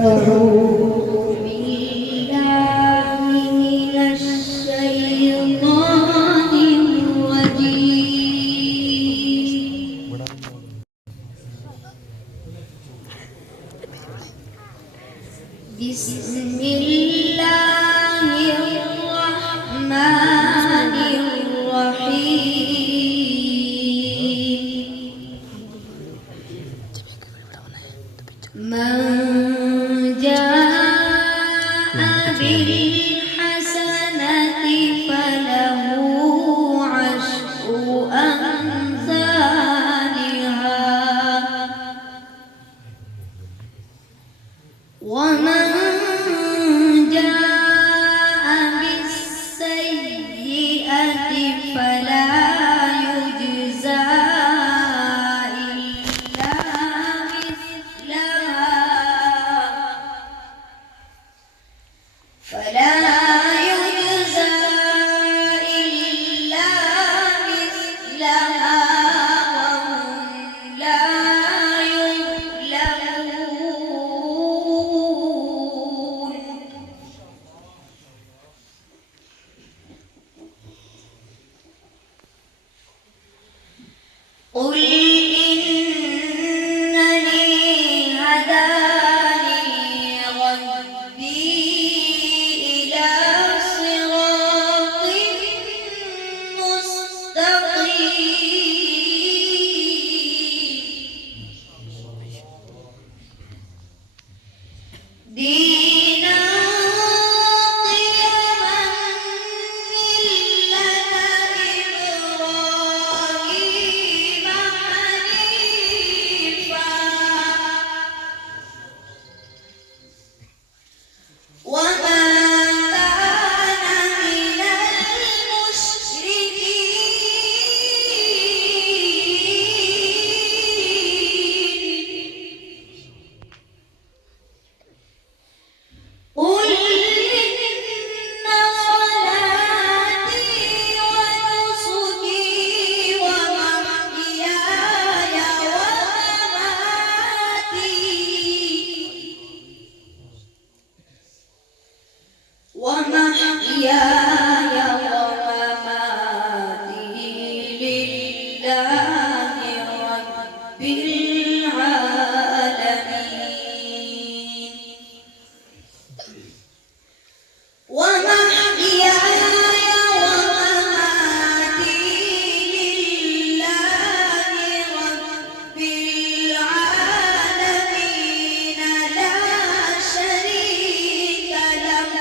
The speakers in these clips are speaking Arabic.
أعوذ بالله من الشيطان الرجيم. بسم الله الرحمن الرحيم. من جاء بالحسنة فله عشر أمثالها ومن جاء بالسيئة فلا يجزى إلا مثلها وهم لا يظلمون. قل إنني هداني ربي إلى صراط مستقيم دينا قيما ملة إبراهيم حنيفا وما كان من المشركين. قل إن صلاتي ونسكي ومحياي ومماتي لله رب العالمين. ومحياي ومماتي لله رب العالمين لا شريك له.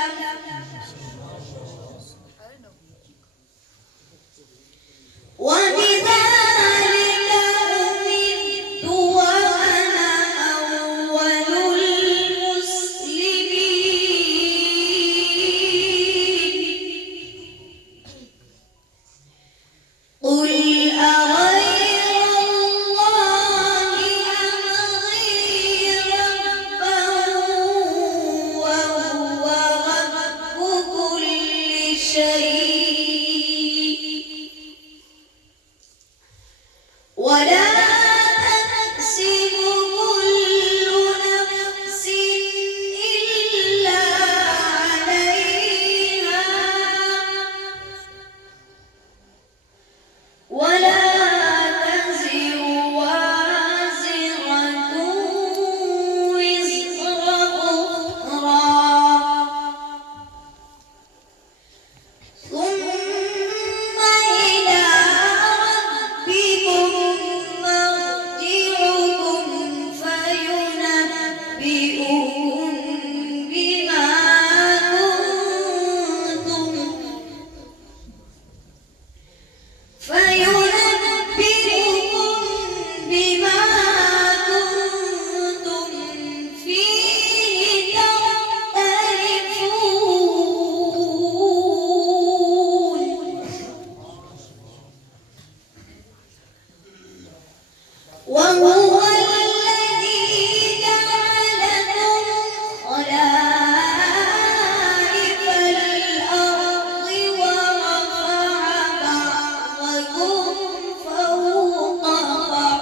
وبذلك أمرت وأنا أول المسلمين. قل أغير الله أبغي ربا وهو رب كل شيء ولا تكسب كل نفس إلا عليها ولا تزر وازرة وزر أخرى ثم إلى ربكم مرجعكم فينبئكم بما كنتم فيه تختلفون. وهو الذي جعلكم خلائف الأرض ورفع بعضكم فوق بعض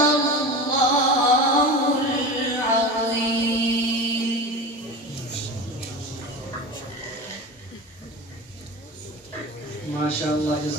الله العظيم. ما شاء الله.